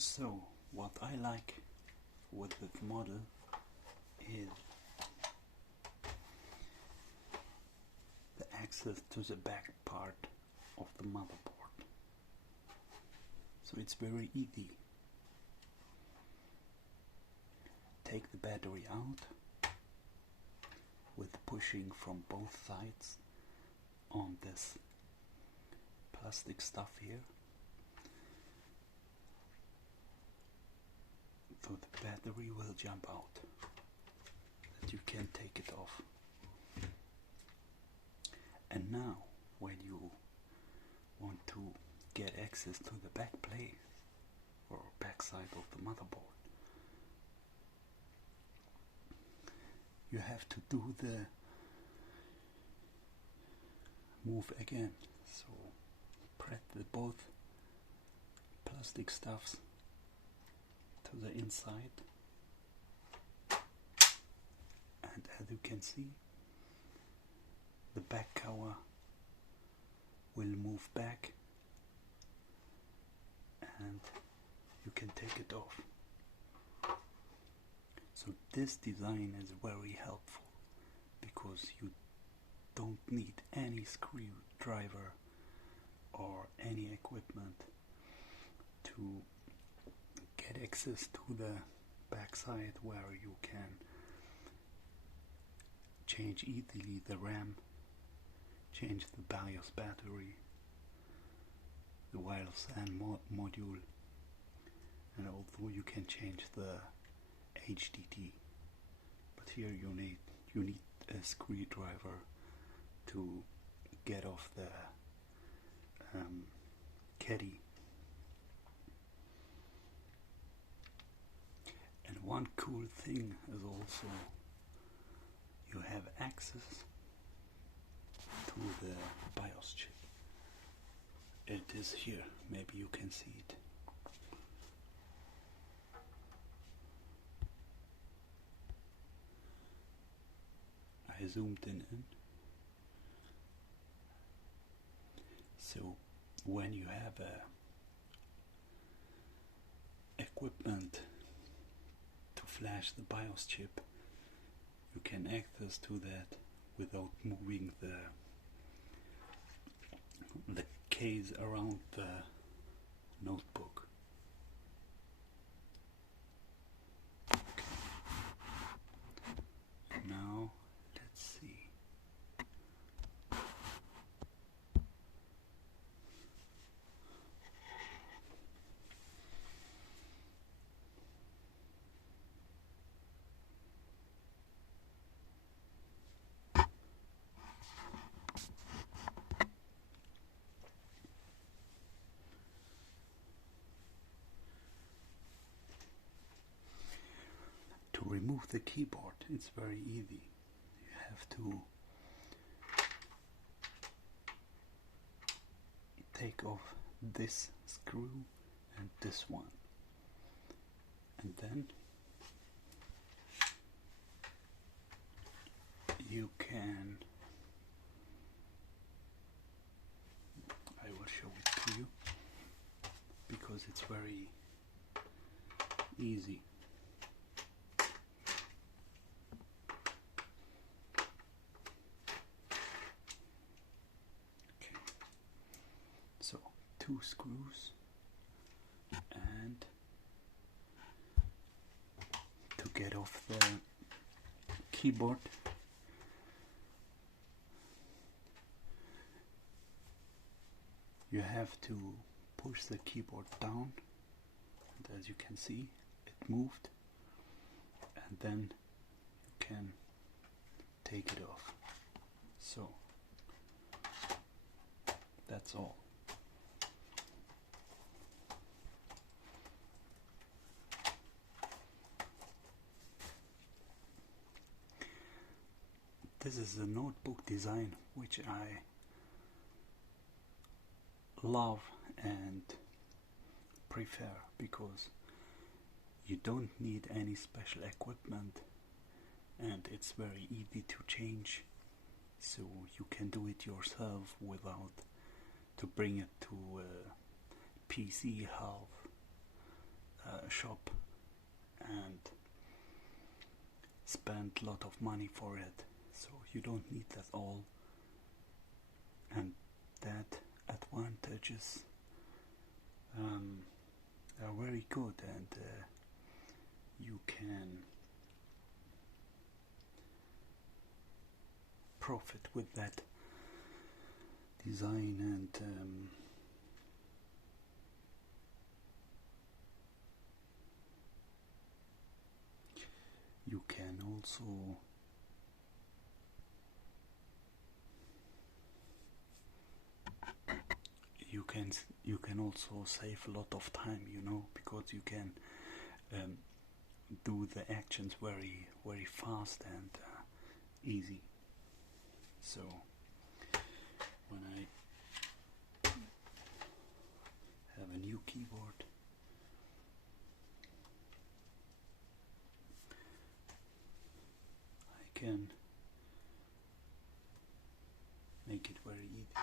So, what I like with the model is the access to the back part of the motherboard. So it's very easy. Take the battery out with pushing from both sides on this plastic stuff here. So the battery will jump out, that you can take it off. And now when you want to get access to the back plate or back side of the motherboard, you have to do the move again. So press the both plastic stuffs to the inside, and as you can see, the back cover will move back and you can take it off. So this design is very helpful because you don't need any screwdriver or any equipment to get access to the backside, where you can change easily the RAM, change the BIOS battery, the wireless LAN module, and also you can change the HDD. But here you need a screwdriver to get off the caddy. And one cool thing is also you have access to the BIOS chip. It is here, maybe you can see it. I zoomed in. So when you have equipment to flash the BIOS chip, you can access to that without moving the case around the notebook. Okay. Now let's see. To remove the keyboard, it's very easy. You have to take off this screw and this one, and then you can, I will show it to you because it's very easy. So 2 screws, and to get off the keyboard you have to push the keyboard down, and as you can see it moved, and then you can take it off. So that's all. This is a notebook design which I love and prefer because you don't need any special equipment and it's very easy to change, so you can do it yourself without to bring it to PC help shop and spend a lot of money for it, so you don't need that all, and that advantages are very good, and you can profit with that design, and you can also you can also save a lot of time, because you can do the actions very fast and easy. So when I have a new keyboard, I can make it very easy.